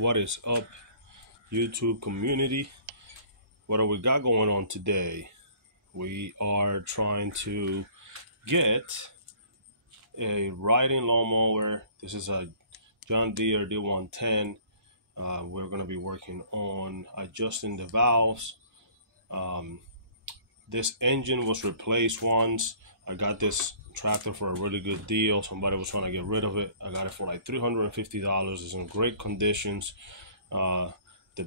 What is up, YouTube community? What do we got going on today? We are trying to get a riding lawnmower. This is a John Deere D110. We're going to be working on adjusting the valves. This engine was replaced once. I got this tractor for a really good deal. Somebody was trying to get rid of it. I got it for like $350. It's in great conditions. The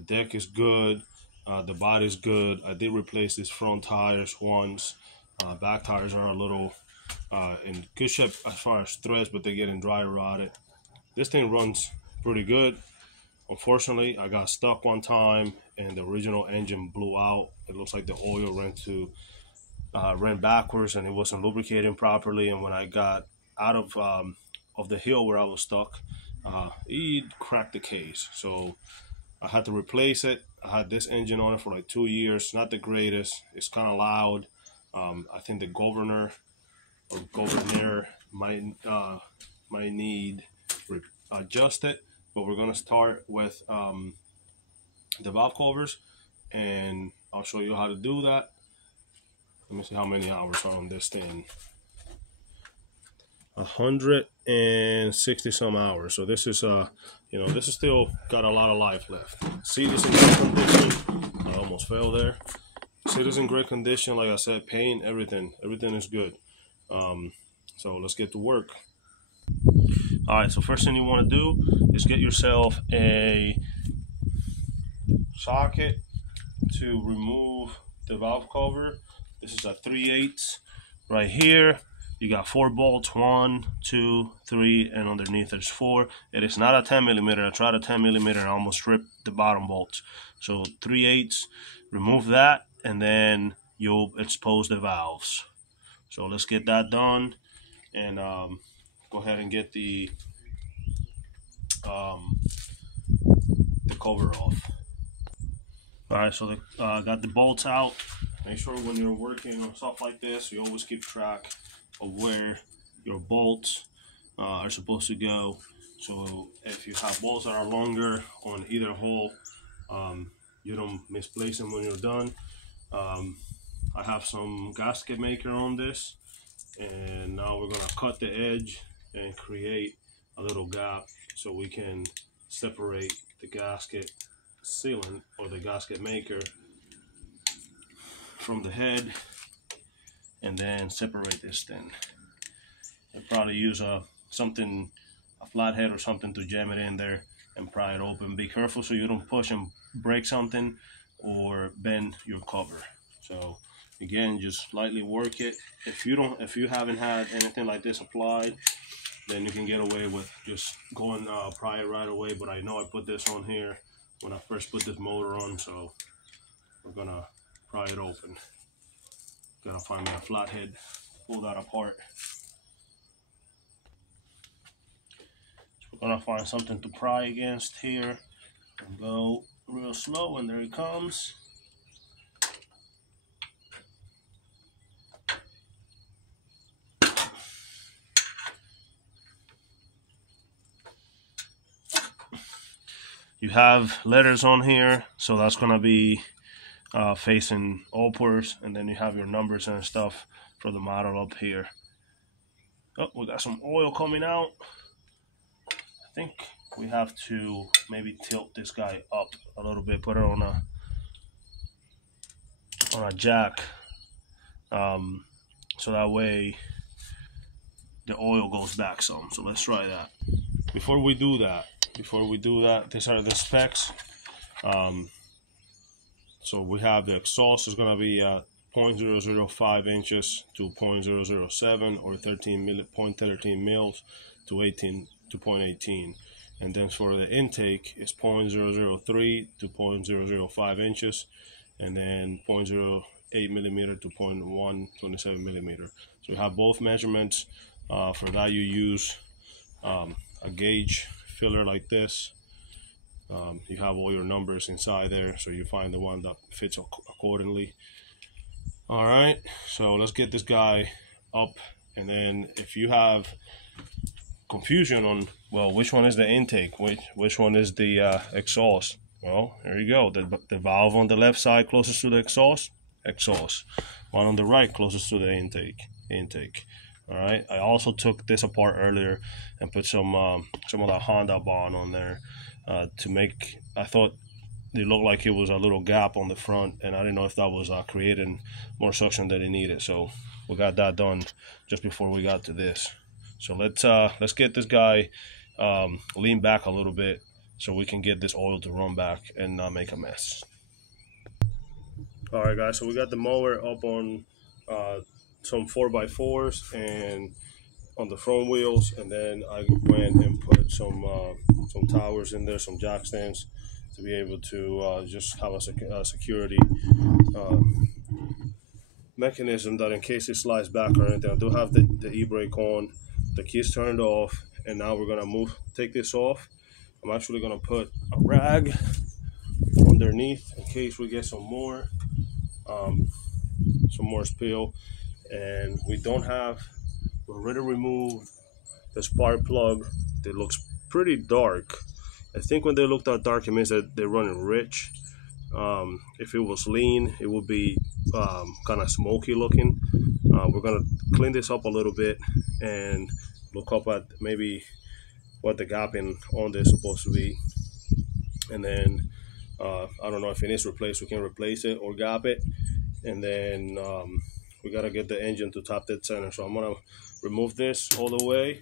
deck is good. The body's good. I did replace these front tires once. Back tires are a little in good shape as far as threads, but they're getting dry rotted. This thing runs pretty good. Unfortunately, I got stuck one time and the original engine blew out. It looks like the oil ran backwards and it wasn't lubricating properly. And when I got out of the hill where I was stuck, it cracked the case. So I had to replace it. I had this engine on it for like 2 years. Not the greatest. It's kind of loud. I think the governor might need adjusted. But we're gonna start with the valve covers, and I'll show you how to do that. Let me see how many hours are on this thing. 160 some hours. So this is this is still got a lot of life left. Seat is in great condition. I almost fell there. Seat is in great condition. Like I said, paint, everything is good. So let's get to work. All right, so first thing you want to do is get yourself a socket to remove the valve cover. This is a 3/8 right here. You got 4 bolts, 1, 2, 3, and underneath there's 4. It is not a 10 millimeter. I tried a 10 millimeter and I almost ripped the bottom bolts. So 3/8, remove that, and then you'll expose the valves. So let's get that done, and go ahead and get the cover off. All right, so got the bolts out. Make sure when you're working on stuff like this, you always keep track of where your bolts are supposed to go. So if you have bolts that are longer on either hole, you don't misplace them when you're done. I have some gasket maker on this, and now we're gonna cut the edge and create a little gap so we can separate the gasket sealant or the gasket maker from the head, and then separate this thing. I'll probably use a flathead or something to jam it in there and pry it open. Be careful so you don't push and break something or bend your cover. So again, just lightly work it. If you haven't had anything like this applied, then you can get away with just going pry it right away. But I know I put this on here when I first put this motor on, so we're gonna pry it open. Gotta find me a flathead, pull that apart. So we're gonna find something to pry against here and go real slow, and there it comes. You have letters on here, so that's gonna be facing upwards, and then you have your numbers and stuff for the model up here. Oh, we got some oil coming out. I think we have to maybe tilt this guy up a little bit, put it on a jack, so that way the oil goes back some. So let's try that. Before we do that, these are the specs. So we have the exhaust is going to be 0.005 inches to 0.007 or 0.13 mils to 0.18, and then for the intake is 0.003 to 0.005 inches, and then 0.08 millimeter to 0.127 millimeter. So we have both measurements. For that, you use a gauge filler like this. You have all your numbers inside there, so you find the one that fits accordingly. All right, so let's get this guy up, and then if you have confusion on, well, which one is the intake, which one is the exhaust. Well, there you go. The valve on the left side closest to the exhaust. One on the right closest to the intake. All right. I also took this apart earlier and put some of the Honda bond on there to make. I thought it looked like it was a little gap on the front, and I didn't know if that was creating more suction than it needed. So we got that done just before we got to this. So let's get this guy lean back a little bit so we can get this oil to run back and not make a mess. All right, guys. So we got the mower up on some 4x4s and on the front wheels, and then I went and put some towers in there, some jack stands, to be able to just have a security mechanism that in case it slides back or anything. I do have the e-brake on, the keys turned off, and now we're gonna take this off. I'm actually gonna put a rag underneath in case we get some more spill. And we already removed the spark plug. It looks pretty dark. I think when they look that dark, it means that they're running rich. If it was lean, it would be kind of smoky looking. We're gonna clean this up a little bit and look up at maybe what the gapping on this is supposed to be. And then I don't know if it needs replaced, we can replace it or gap it. And then we gotta get the engine to top dead center. So I'm gonna remove this all the way.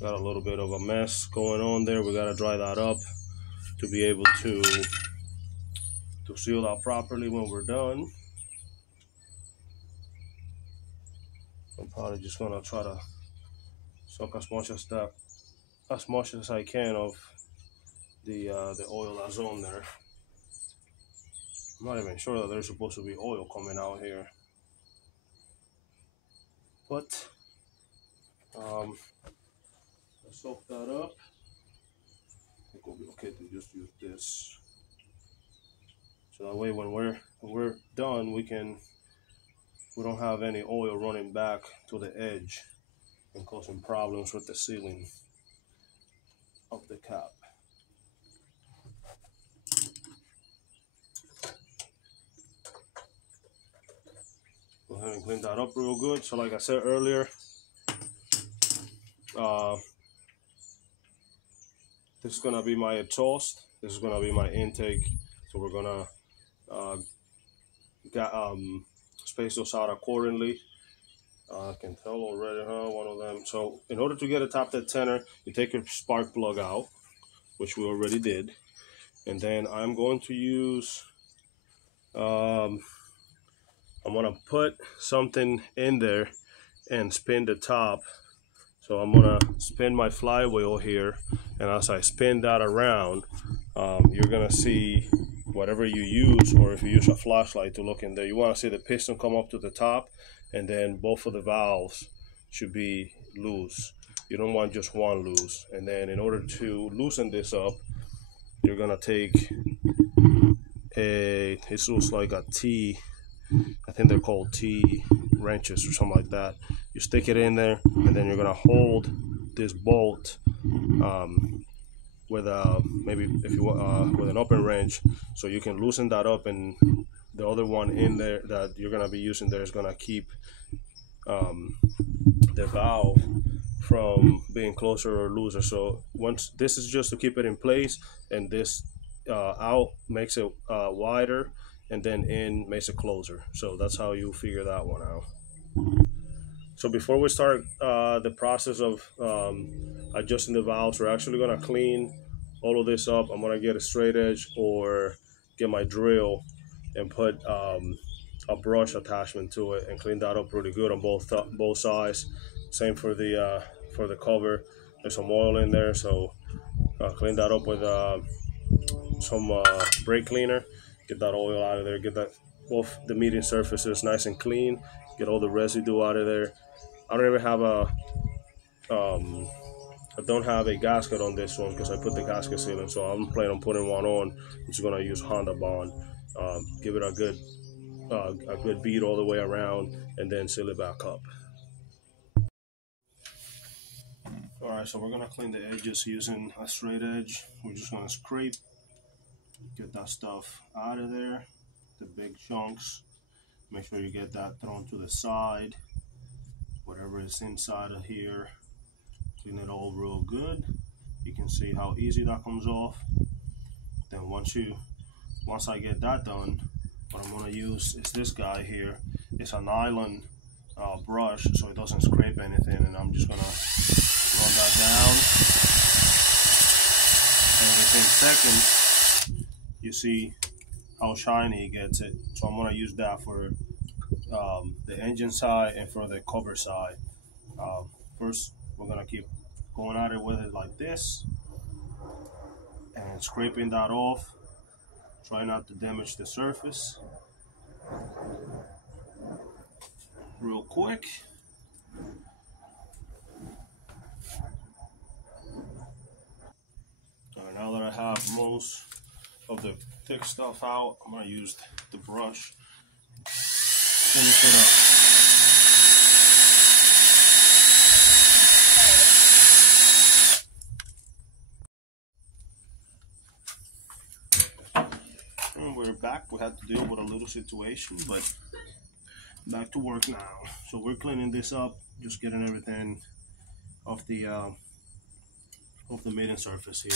Got a little bit of a mess going on there. We gotta dry that up to be able to seal that properly when we're done. I'm probably just gonna try to suck as much as I can of the oil that's on there. I'm not even sure that there's supposed to be oil coming out here, but let's soak that up. I think we'll be okay to just use this, so that way when we're done, we don't have any oil running back to the edge and causing problems with the sealing of the cap. Go ahead and clean that up real good. So like I said earlier, this is gonna be my exhaust, this is gonna be my intake. So we're gonna space those out accordingly. I can tell already, one of them. So in order to get a top dead center, you take your spark plug out, which we already did, and then I'm going to use I'm gonna put something in there and spin the top. So I'm gonna spin my flywheel here, and as I spin that around, you're gonna see whatever you use, or if you use a flashlight to look in there, you want to see the piston come up to the top, and then both of the valves should be loose. You don't want just one loose. And then in order to loosen this up, you're gonna take this looks like a T, I think they're called T wrenches or something like that. You stick it in there, and then you're gonna hold this bolt with maybe if you with an open wrench, so you can loosen that up, and the other one in there that you're gonna be using there is gonna keep the valve from being closer or looser. So once this is just to keep it in place, and this out makes it wider, and then in makes it closer. So that's how you figure that one out. So before we start the process of adjusting the valves, we're actually gonna clean all of this up. I'm gonna get a straight edge or get my drill and put a brush attachment to it and clean that up really good on both sides. Same for the cover. There's some oil in there, so clean that up with some brake cleaner. Get that oil out of there. Get that both the meeting surfaces nice and clean. Get all the residue out of there. I don't even have I don't have a gasket on this one because I put the gasket sealant, so I'm planning on putting one on. I'm just gonna use Honda bond. Give it a good beat all the way around, and then seal it back up. Alright, so we're gonna clean the edges using a straight edge. We're just gonna scrape, get that stuff out of there, the big chunks. Make sure you get that thrown to the side. Whatever is inside of here, clean it all real good. You can see how easy that comes off. Then once I get that done, what I'm gonna use is this guy here. It's a nylon brush, so it doesn't scrape anything, and I'm just gonna run that down. And within seconds, you see how shiny it gets it. So I'm gonna use that for the engine side and for the cover side. First, we're gonna keep going at it with it like this and scraping that off. Try not to damage the surface. Real quick. Alright, now that I have most of the thick stuff out, I'm gonna use the brush. Finish it up. And we're back. We had to deal with a little situation, but back to work now. So we're cleaning this up, just getting everything off the mating surface here.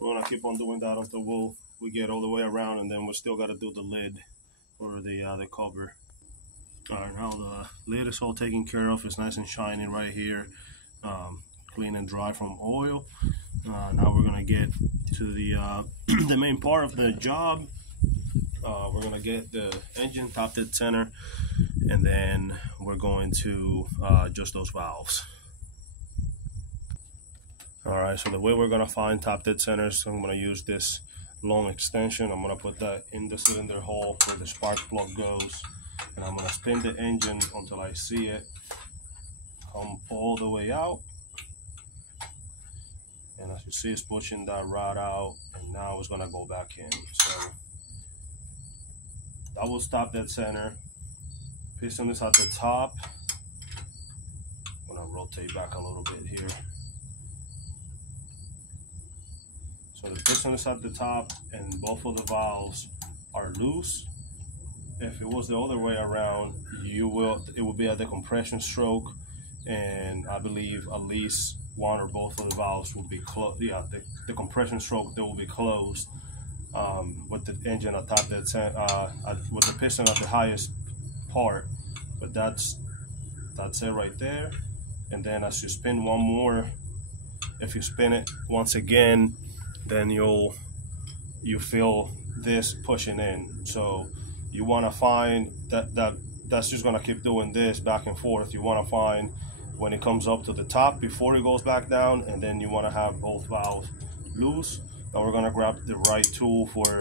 We're gonna keep on doing that until we get all the way around, and then we still got to do the lid for the cover. All right, now the lid is all taken care of. It's nice and shiny right here, clean and dry from oil. Now we're gonna get to the the main part of the job. We're gonna get the engine top dead center, and then we're going to adjust those valves. Alright, so the way we're gonna find top dead center is I'm gonna use this long extension. I'm gonna put that in the cylinder hole where the spark plug goes, and I'm gonna spin the engine until I see it come all the way out. And as you see, it's pushing that rod out, and now it's gonna go back in. So that will stop dead center. Piston is at the top. I'm gonna rotate back a little bit here. So the piston is at the top and both of the valves are loose. If it was the other way around, it would be at the compression stroke, and I believe at least one or both of the valves will be closed. Yeah, the compression stroke, they will be closed with the engine at top dead center, with the piston at the highest part. But that's it right there. And then as you spin one more, if you spin it once again, then you feel this pushing in. So you want to find that's just going to keep doing this back and forth. You want to find when it comes up to the top before it goes back down, and then you want to have both valves loose. Now we're going to grab the right tool for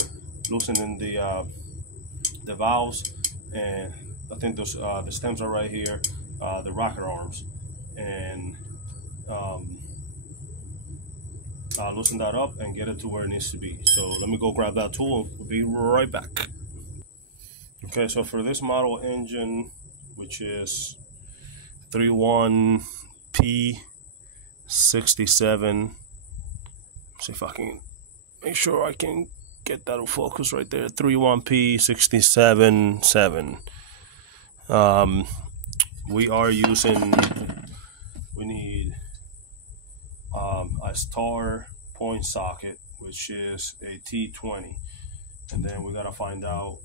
loosening the valves, and I think those the stems are right here, the rocker arms, and loosen that up and get it to where it needs to be. So let me go grab that tool. We'll be right back. Okay, so for this model engine, which is 31P67, see if I can make sure I can get that to focus right there. 31P67.7. We need a star point socket, which is a T20, and then we gotta find out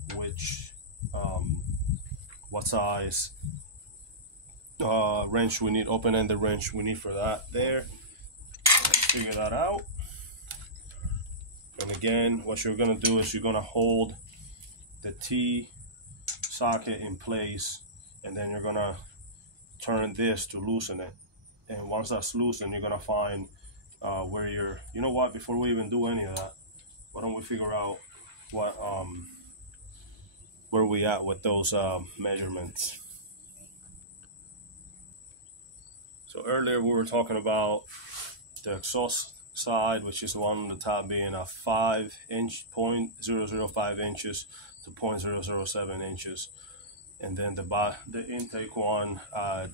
what size wrench we need, open-ended wrench we need for that there. Let's figure that out. And again, what you're gonna do is you're gonna hold the T socket in place, and then you're gonna turn this to loosen it. And once that's loosened, you're gonna find where you're, you know what, before we even do any of that, why don't we figure out what where we at with those measurements. So earlier we were talking about the exhaust side, which is the one on the top being a 5-inch, 0.005 inches to 0.007 inches, and then the intake one at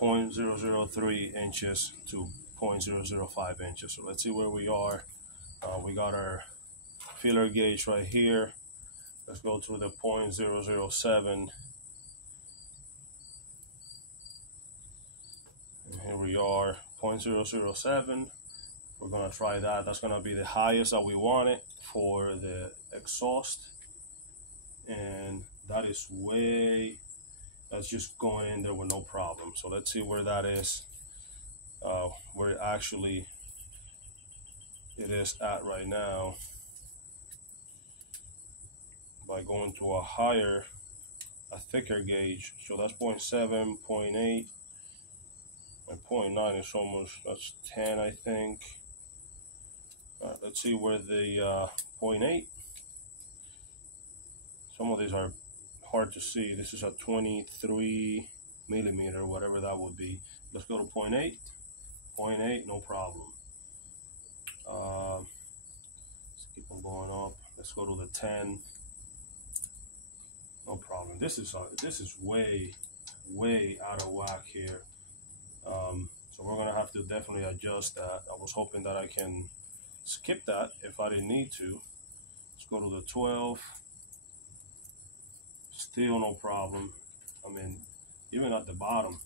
0.003 inches to 0.005 inches. So let's see where we are. We got our feeler gauge right here. Let's go to the 0.007. And here we are, 0.007. We're gonna try that. That's gonna be the highest that we want it for the exhaust. And that is that's just going in there with no problem. So let's see where that is, where it is at right now, by going to a thicker gauge. So that's 0.7, 0.8, and 0.9 is almost, that's 10, I think. All right, let's see where the 0.8. Some of these are hard to see. This is a 23 millimeter, whatever that would be. Let's go to 0.8. 0.8, no problem. Let's keep on going up. Let's go to the 10. No problem. This is way out of whack here. So we're gonna have to definitely adjust that. I was hoping that I can skip that if I didn't need to. Let's go to the 12. Still no problem. I mean, even at the bottom.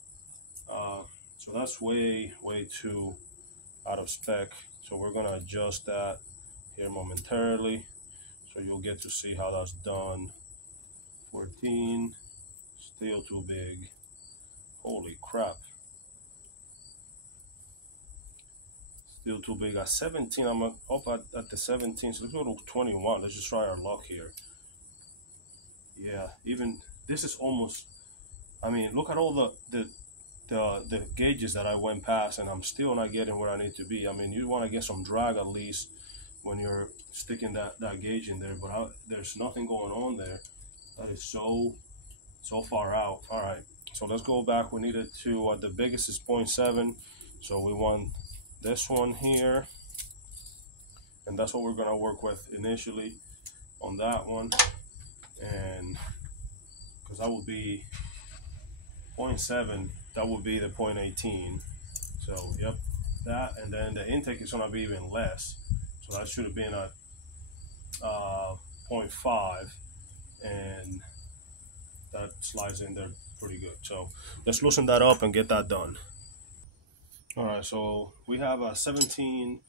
So that's way too out of spec. So we're gonna adjust that here momentarily. So you'll get to see how that's done. 14, still too big. Holy crap. Still too big. At 17, I'm up at the 17, so let's go to 21. Let's just try our luck here. Yeah, even this is almost, I mean, look at all the gauges that I went past, and I'm still not getting where I need to be. I mean, you want to get some drag at least when you're sticking that gauge in there, but there's nothing going on there. That is so far out. All right, so let's go back. We needed to, the biggest is 0.7, so we want this one here, and that's what we're gonna work with initially on that one. And because that would be 0.7, that would be the 0.18. So yep, that, and then the intake is gonna be even less. So that should have been a 0.5, and that slides in there pretty good. So let's loosen that up and get that done. All right, so we have a 17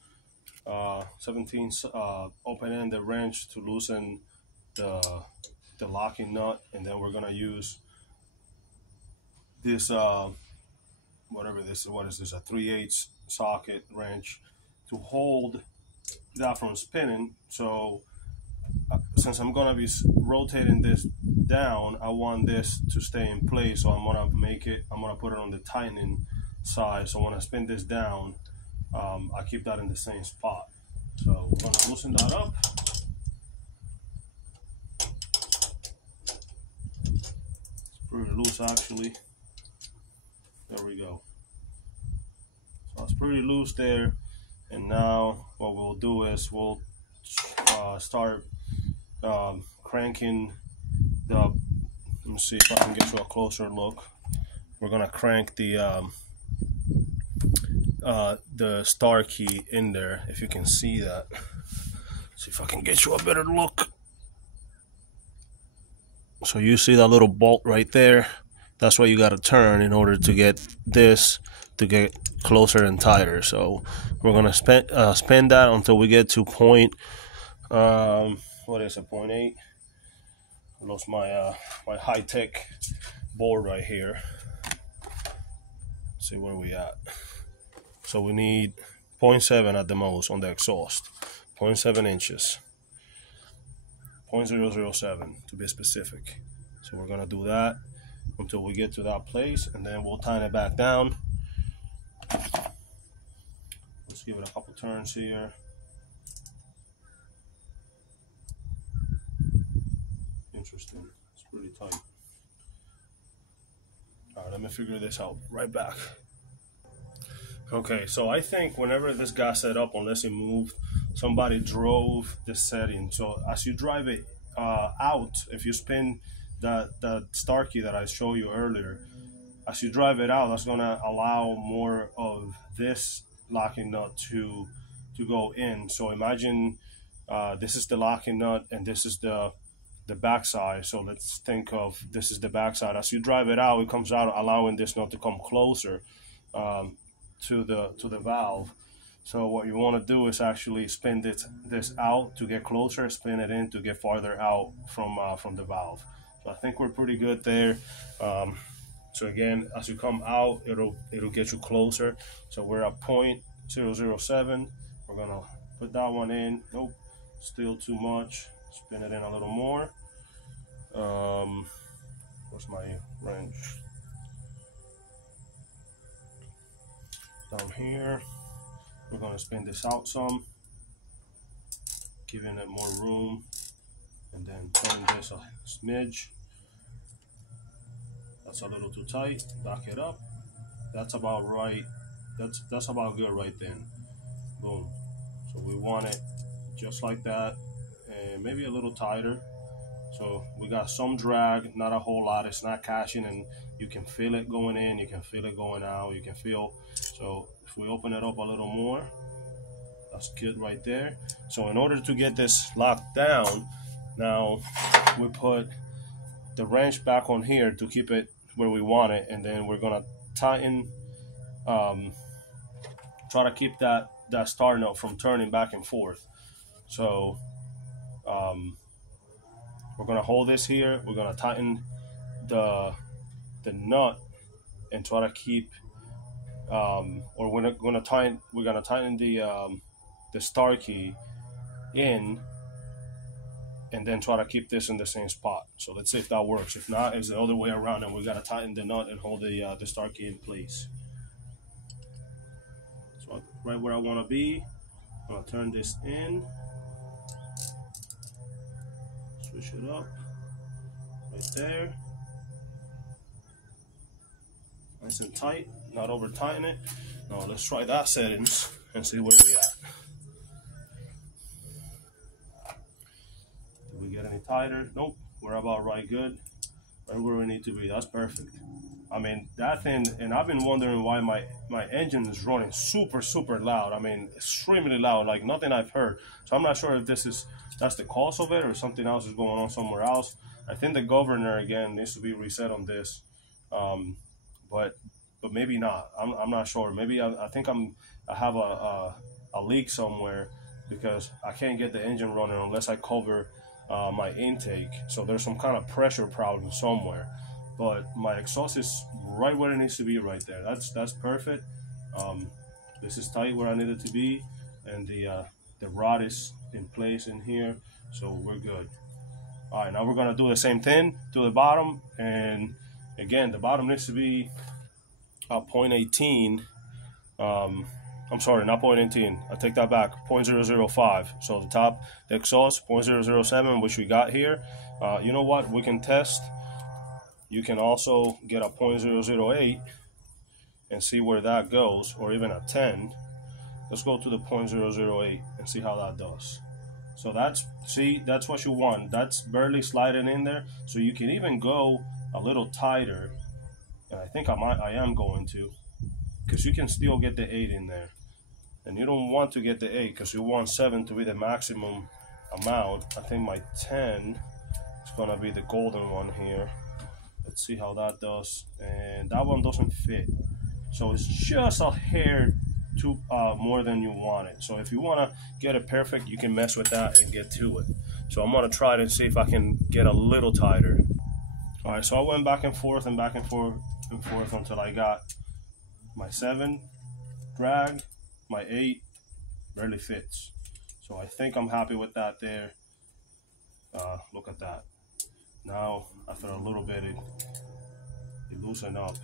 open-ended wrench to loosen the locking nut, and then we're gonna use this whatever this is. What is this? A 3/8 socket wrench to hold that from spinning. So since I'm gonna be rotating this down, I want this to stay in place. So I'm gonna put it on the tightening side. So when I spin this down, I keep that in the same spot. So we're gonna loosen that up. Pretty loose actually. There we go. So it's pretty loose there, and now what we'll do is we'll start cranking the, let me see if I can get you a closer look. We're gonna crank the star key in there, if you can see that. See if I can get you a better look. So you see that little bolt right there? That's what you got to turn in order to get this to get closer and tighter. So we're gonna spin that until we get to point, what is it, 0.8? I lost my my high-tech board right here. Let's see where we at. So we need 0.7 at the most on the exhaust, 0.7 inches. 0.007 to be specific. So So we're gonna do that until we get to that place, and then we'll tighten it back down. Let's give it a couple turns here. Interesting, it's pretty tight. All right, let me figure this out. Right back. Okay, so I think whenever this got set up, unless it moved, somebody drove the setting. So as you drive it out, if you spin that start key that I showed you earlier, as you drive it out, that's gonna allow more of this locking nut to go in. So imagine this is the locking nut and this is the backside. So let's think of this is the backside. As you drive it out, it comes out allowing this nut to come closer to the valve. So what you want to do is actually spin this out to get closer, spin it in to get farther out from the valve. So I think we're pretty good there. So again, as you come out, it'll get you closer. So we're at 0.007. We're gonna put that one in. Nope, still too much. Spin it in a little more. What's my wrench? Down here. We're gonna spin this out some, giving it more room, and then turn this a smidge. That's a little too tight. Back it up. That's about right. That's about good right then. Boom. So we want it just like that, and maybe a little tighter. So we got some drag, not a whole lot. It's not catching, and you can feel it going in, you can feel it going out, you can feel. So if we open it up a little more, that's good right there. So in order to get this locked down, now we put the wrench back on here to keep it where we want it, and then we're gonna tighten, try to keep that start nut from turning back and forth. So we're gonna hold this here. We're gonna tighten the nut and try to keep, or we're gonna tighten the start key in, and then try to keep this in the same spot. So let's see if that works. If not, it's the other way around, and we gotta tighten the nut and hold the start key in place. So right where I want to be, I'm gonna turn this in. Switch it up right there, nice and tight, not over tighten it. Now let's try that settings and see where we at. Did we get any tighter? Nope, we're about right good, right where we need to be. That's perfect. I mean, that thing, and I've been wondering why my engine is running super loud. I mean, extremely loud, like nothing I've heard. So I'm not sure if that's the cause of it or something else is going on somewhere else. I think the governor again needs to be reset on this, but maybe not. I'm not sure. Maybe I think I have a leak somewhere, because I can't get the engine running unless I cover my intake. So there's some kind of pressure problem somewhere. But my exhaust is right where it needs to be, right there. That's perfect. This is tight where I need it to be, and the rod is in place in here, so we're good. All right, now we're gonna do the same thing to the bottom, and again, the bottom needs to be 0.18. I'm sorry, not 0.18. I take that back. 0.005. So the top, the exhaust 0.007, which we got here. You know what? We can test. You can also get a 0.008 and see where that goes, or even a 10. Let's go to the 0.008 and see how that does. So that's what you want. That's barely sliding in there. So you can even go a little tighter, and I think I am going to, because you can still get the 8 in there. And you don't want to get the 8 because you want 7 to be the maximum amount. I think my 10 is gonna be the golden one here. Let's see how that does. And that one doesn't fit. So it's just a hair too more than you want it. So if you want to get it perfect, you can mess with that and get to it. So I'm going to try to see if I can get a little tighter. All right, so I went back and forth and back and forth and forth until I got my 7 drag, my 8 barely fits. So I think I'm happy with that there. Look at that. Now after a little bit it loosened up.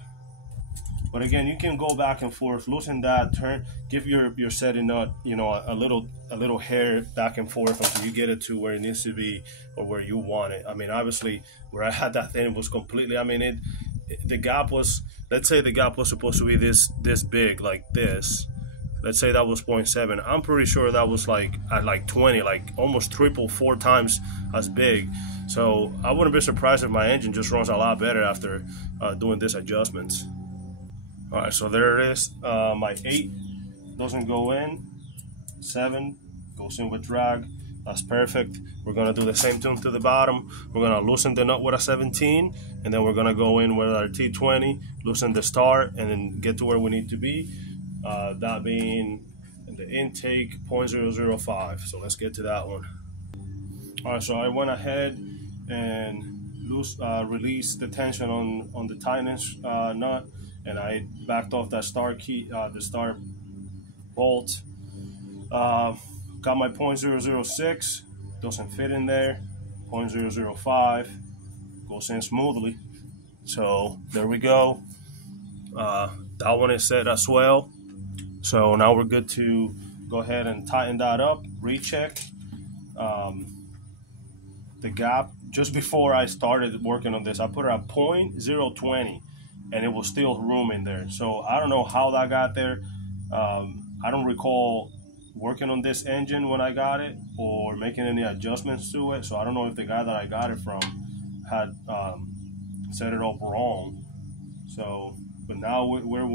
But again, you can go back and forth, loosen that, turn, give your setting nut, you know, a little hair back and forth until you get it to where it needs to be or where you want it. I mean, obviously, where I had that thing, it was completely. I mean, the gap was, let's say the gap was supposed to be this big, like this. Let's say that was 0.7. I'm pretty sure that was like at like 20, like almost triple, 4 times as big. So I wouldn't be surprised if my engine just runs a lot better after doing these adjustments. All right, so there it is. My 8 doesn't go in. 7 goes in with drag. That's perfect. We're gonna do the same tune to the bottom. We're gonna loosen the nut with a 17, and then we're gonna go in with our T20, loosen the start, and then get to where we need to be. That being the intake 0.005. So let's get to that one. All right, so I went ahead and released the tension on the tightness nut, and I backed off that start key, the start bolt. Got my 0.006, doesn't fit in there. 0.005 goes in smoothly. So there we go. That one is set as well. So now we're good to go ahead and tighten that up, recheck the gap. Just before I started working on this, I put it at 0.020 and it was still room in there. So I don't know how that got there. I don't recall working on this engine when I got it or making any adjustments to it. So I don't know if the guy that I got it from had set it up wrong. So, but now we're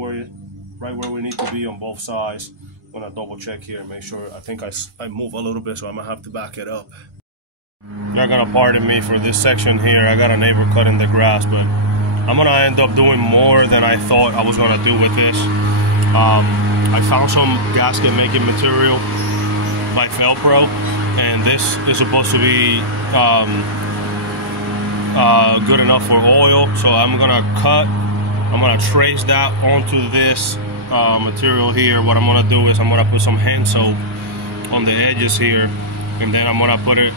right where we need to be on both sides. I'm gonna double check here and make sure. I think I move a little bit, so I'm gonna have to back it up. You're gonna pardon me for this section here. I got a neighbor cutting the grass, but I'm gonna end up doing more than I thought I was gonna do with this. I found some gasket making material by Velcro, and this is supposed to be good enough for oil. So I'm gonna trace that onto this material here. What I'm gonna do is I'm gonna put some hand soap on the edges here, and then I'm gonna put it,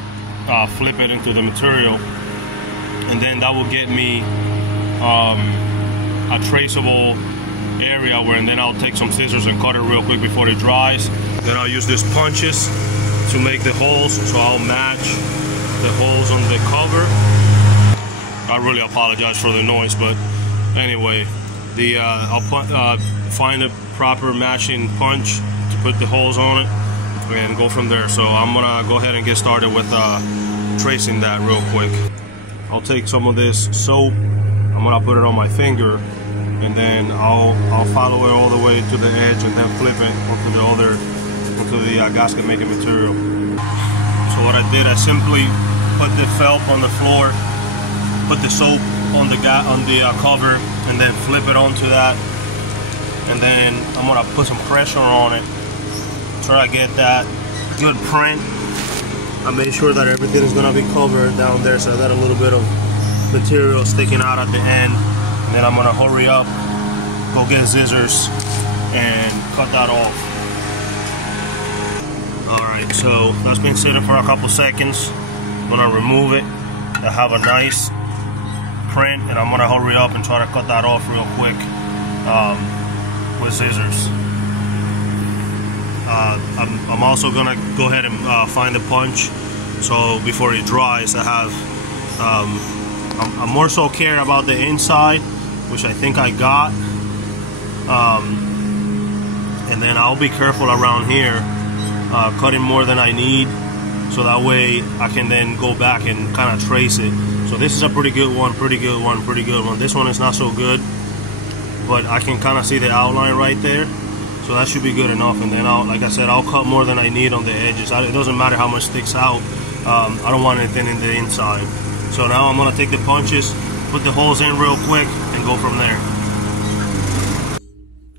flip it into the material, and then that will get me a traceable area where, and then I'll take some scissors and cut it real quick before it dries. Then I'll use these punches to make the holes, so I'll match the holes on the cover. I really apologize for the noise, but anyway, I'll find a proper matching punch to put the holes on it and go from there. So I'm gonna go ahead and get started with tracing that real quick. I'll take some of this soap, I'm gonna put it on my finger, and then I'll follow it all the way to the edge and then flip it onto the gasket making material. So what I did, I simply put the felt on the floor, put the soap on the cover, and then flip it onto that, and then I'm gonna put some pressure on it, try to get that good print. I made sure that everything is gonna be covered down there, so I got a little bit of material sticking out at the end. And then I'm gonna hurry up, go get scissors, and cut that off. Alright, so that's been sitting for a couple seconds. I'm gonna remove it. I have a nice print, and I'm gonna hurry up and try to cut that off real quick with scissors. I'm also gonna go ahead and find a punch, so before it dries, I have I'm more so care about the inside, which I think I got, and then I'll be careful around here, cutting more than I need, so that way I can then go back and kind of trace it. So this is a pretty good one, pretty good one, pretty good one. This one is not so good, but I can kind of see the outline right there, so that should be good enough. And then like I said, I'll cut more than I need on the edges. It doesn't matter how much sticks out. I don't want anything in the inside. So now I'm gonna take the punches, put the holes in real quick, and go from there.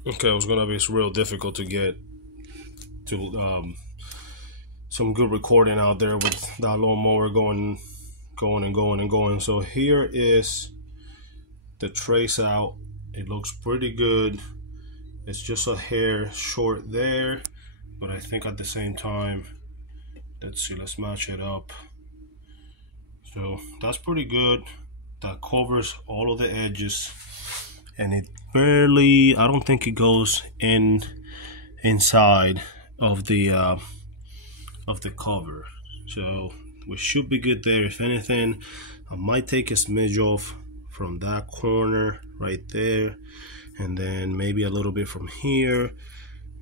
Okay, it was gonna be real difficult to get to some good recording out there with that lawnmower going. So here is the trace out. It looks pretty good. It's just a hair short there, but I think at the same time, let's see, let's match it up. So that's pretty good. That covers all of the edges, and it barely, I don't think it goes inside of the cover. So we should be good there. If anything, I might take a smidge off from that corner right there, and then maybe a little bit from here,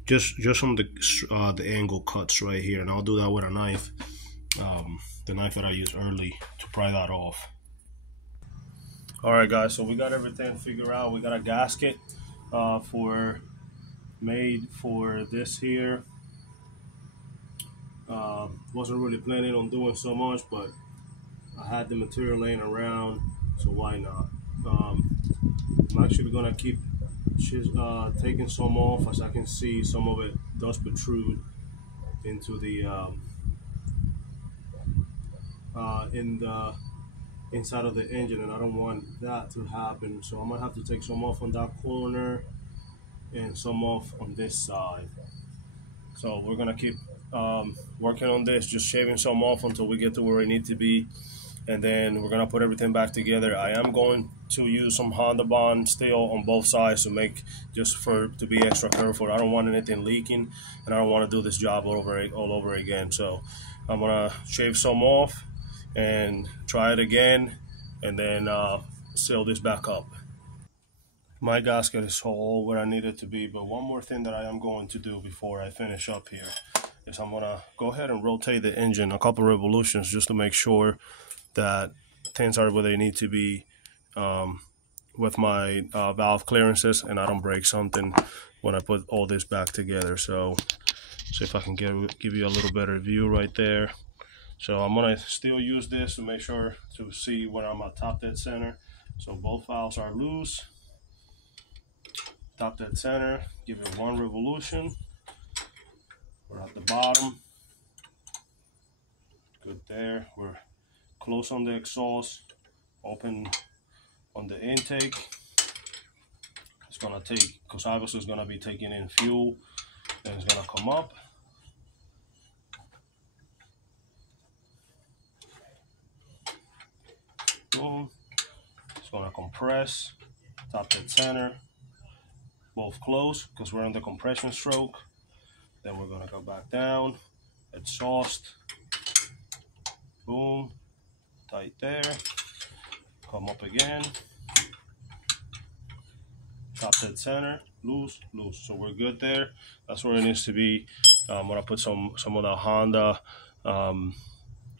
just from the angle cuts right here, and I'll do that with a knife, the knife that I used early to pry that off. All right, guys, so we got everything figured out. We got a gasket made for this here. Wasn't really planning on doing so much, but I had the material laying around, so why not? I'm actually gonna keep taking some off, as I can see some of it does protrude into the inside of the engine, and I don't want that to happen. So I'm gonna have to take some off on that corner and some off on this side. So we're gonna keep working on this, just shaving some off until we get to where we need to be, and then we're gonna put everything back together. I am going to use some Honda Bond steel on both sides to be extra careful. I don't want anything leaking, and I don't want to do this job all over again. So I'm gonna shave some off and try it again, and then seal this back up. My gasket is all where I need it to be, but one more thing that I am going to do before I finish up here is I'm gonna go ahead and rotate the engine a couple revolutions just to make sure that things are where they need to be with my valve clearances, and I don't break something when I put all this back together. So see if I can give you a little better view right there. So I'm gonna still use this to make sure to see where I'm at top dead center. So both valves are loose. Top dead center, give it one revolution. We're at the bottom. Good there. We're close on the exhaust, open on the intake. It's gonna take, because obviously it's gonna be taking in fuel, and it's gonna come up. Boom. It's gonna compress. Top dead center. Both close because we're on the compression stroke. Then we're gonna go back down. Exhaust. Boom. Tight there. Come up again. Top dead center. Loose, loose. So we're good there. That's where it needs to be. I'm gonna put some of the Honda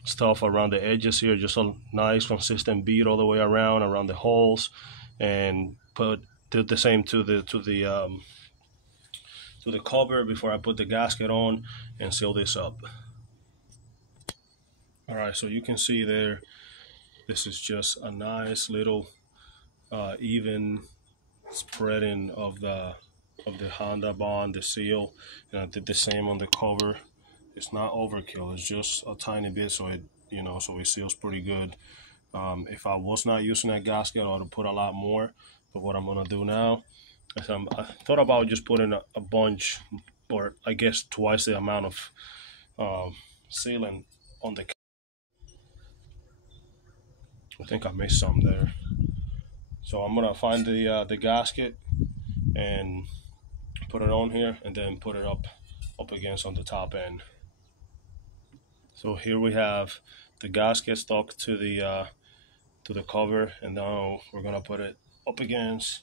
stuff around the edges here, just a nice consistent bead all the way around the holes, and do the same to the cover before I put the gasket on and seal this up. All right, so you can see there, this is just a nice little even spreading of the Honda Bond, the seal, and I did the same on the cover. It's not overkill, it's just a tiny bit, so it seals pretty good. If I was not using that gasket, I would have put a lot more, but what I'm gonna do now is I thought about just putting a bunch, or I guess twice the amount of sealing on the. I think I missed some there, so I'm gonna find the gasket and put it on here, and then put it up against on the top end. So here we have the gasket stuck to the cover, and now we're gonna put it up against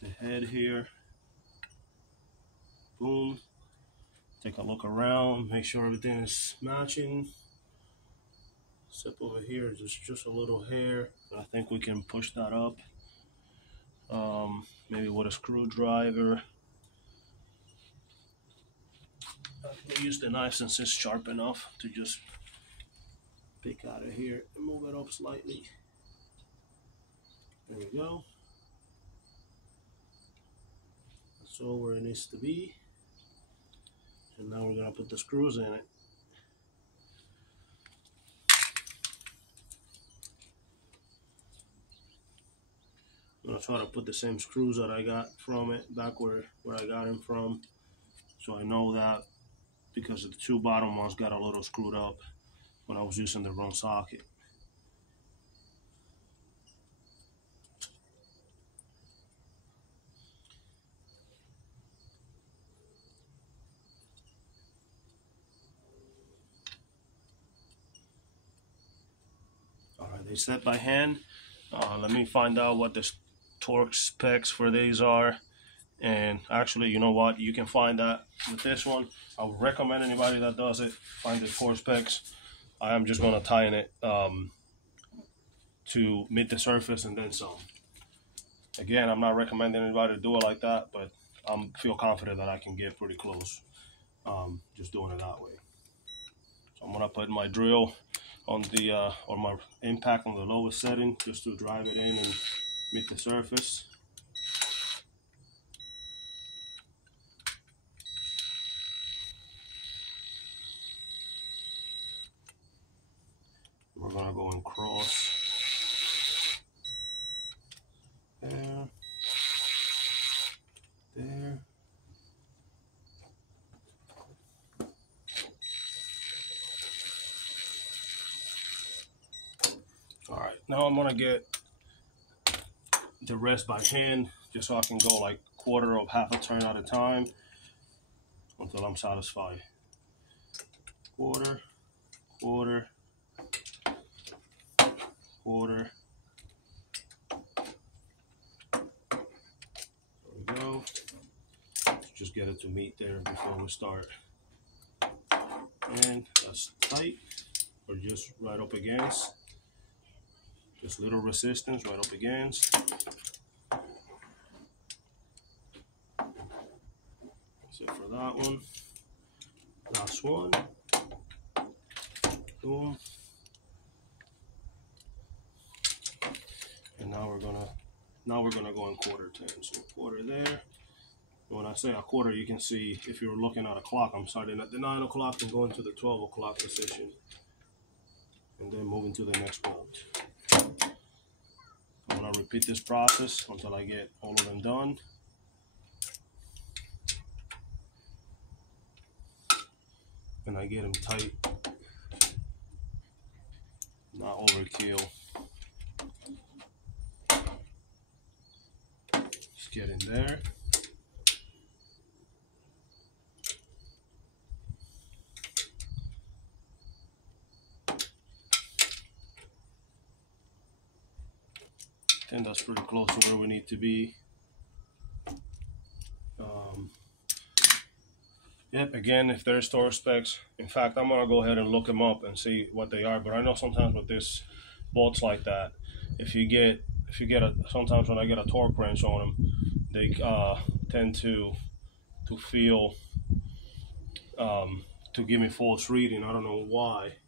the head here. Boom. Take a look around, make sure everything is matching. Step over here, just a little hair, but I think we can push that up. Maybe with a screwdriver. I use the knife since it's sharp enough to just pick out of here and move it up slightly. There we go. That's all where it needs to be. And now we're gonna put the screws in it. I'm gonna try to put the same screws that I got from it back where I got them from. So I know that, because the two bottom ones got a little screwed up but I was using the wrong socket. All right, they set by hand. Let me find out what the torque specs for these are. And actually, you know what? You can find that with this one. I would recommend anybody that does it, find the torque specs. I am just going to tighten it to meet the surface and then some. Again, I'm not recommending anybody to do it like that, but I feel confident that I can get pretty close just doing it that way. So I'm going to put my drill on the or my impact on the lowest setting just to drive it in and meet the surface. We're gonna go and cross there, there. All right, now I'm gonna get the rest by hand just so I can go like quarter of half a turn at a time until I'm satisfied. Quarter, quarter, quarter. There we go. Just get it to meet there before we start. And that's tight, or just right up against. Just little resistance right up against. That's it for that one. Last one. Boom. And now we're gonna go in quarter 10. So quarter there. When I say a quarter, you can see if you're looking at a clock, I'm starting at the 9 o'clock and going to the 12 o'clock position, and then moving to the next bolt. I'm gonna repeat this process until I get all of them done. And I get them tight, not overkill. Just get in there. I think that's pretty close to where we need to be. Yep, again, if there's torque specs, in fact, I'm gonna go ahead and look them up and see what they are. But I know sometimes with this bolts like that, sometimes when I get a torque wrench on them, they tend to feel to give me false reading. I don't know why,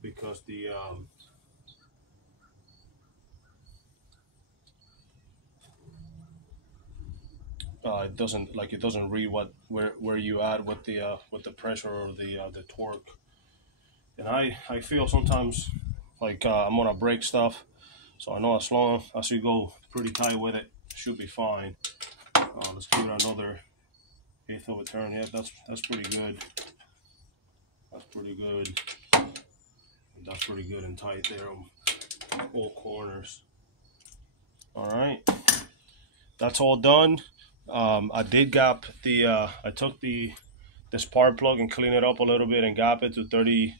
because the it doesn't read where you at with the pressure or the torque. And I feel sometimes like I'm gonna break stuff, so I know as long as you go pretty tight with it, should be fine. Let's give it another 1/8 of a turn. Yeah, that's pretty good. That's pretty good. That's pretty good and tight there on all corners. All right, that's all done. I did gap the I took the spark plug and cleaned it up a little bit and gap it to 30